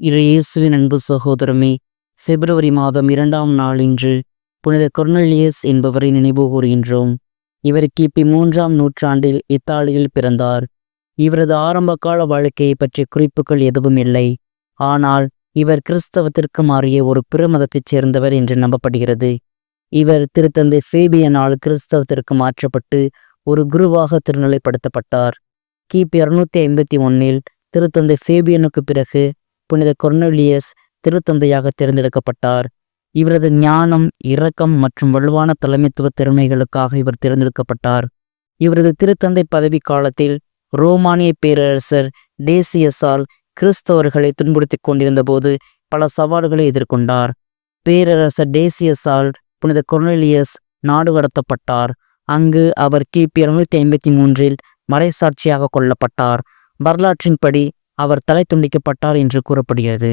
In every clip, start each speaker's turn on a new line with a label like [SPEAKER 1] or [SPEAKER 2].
[SPEAKER 1] இயேசுவின் அன்பு சகோதரமே பிப்ரவரி மாதம் இரண்டாம் நாள் இன்று புனித கொர்னலியஸ் என்பவரை நினைவு கூறுகின்றோம். இவர் கிபி மூன்றாம் நூற்றாண்டில் இத்தாலியில் பிறந்தார். இவரது ஆரம்பகால வாழ்க்கையை பற்றிய குறிப்புகள் எதுவும் இல்லை. ஆனால் இவர் கிறிஸ்தவத்திற்கு மாறிய ஒரு பிற மதத்தைச் சேர்ந்தவர் என்று நம்பப்படுகிறது. இவர் திருத்தந்தை ஃபேபியனால் கிறிஸ்தவத்திற்கு மாற்றப்பட்டு ஒரு குருவாக திருநிலைப்படுத்தப்பட்டார். கிபி அறுநூத்தி ஐம்பத்தி ஒன்னில் திருத்தந்தை ஃபேபியனுக்கு பிறகு புனித கொர்னலியஸ் திருத்தந்தையாக தேர்ந்தெடுக்கப்பட்டார். இவரது ஞானம் இரக்கம் மற்றும் வலுவான தலைமைத்துவ திறமைகளுக்காக இவர் தேர்ந்தெடுக்கப்பட்டார். இவரது திருத்தந்தை பதவி காலத்தில் ரோமானிய பேரரசர் டேசியஸால் கிறிஸ்தவர்களை துன்புறுத்திக் கொண்டிருந்தபோது பல சவால்களை எதிர்கொண்டார். பேரரசர் டேசியஸால் புனித கொர்னலியஸ் நாடு கடத்தப்பட்டார். அங்கு அவர் கிபி இருநூத்தி ஐம்பத்தி மூன்றில் மறைசாட்சியாக கொல்லப்பட்டார். வரலாற்றின்படி அவர் தலை துண்டிக்கப்பட்டார் என்று கூறப்படுகிறது.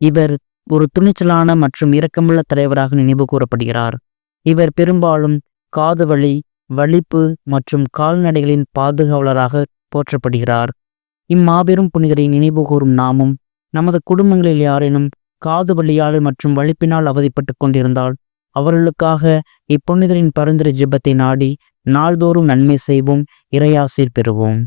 [SPEAKER 1] இவர் ஒரு துணிச்சலான மற்றும் இரக்கமுள்ள தலைவராக நினைவு கூறப்படுகிறார். இவர் பெரும்பாலும் காது வலி வலிப்பு மற்றும் கால்நடைகளின் பாதுகாவலராக போற்றப்படுகிறார். இம்மாபெரும் புனிதரை நினைவு கூறும் நாமும் நமது குடும்பங்களில் யாரேனும் காது வலியால் மற்றும் வலிப்பினால் அவதிப்பட்டு கொண்டிருந்தால் அவர்களுக்காக இப்புனிதரின் பரிந்துரை ஜிபத்தை நாடி நாள்தோறும் நன்மை செய்வோம் இறையாசிர் பெறுவோம்.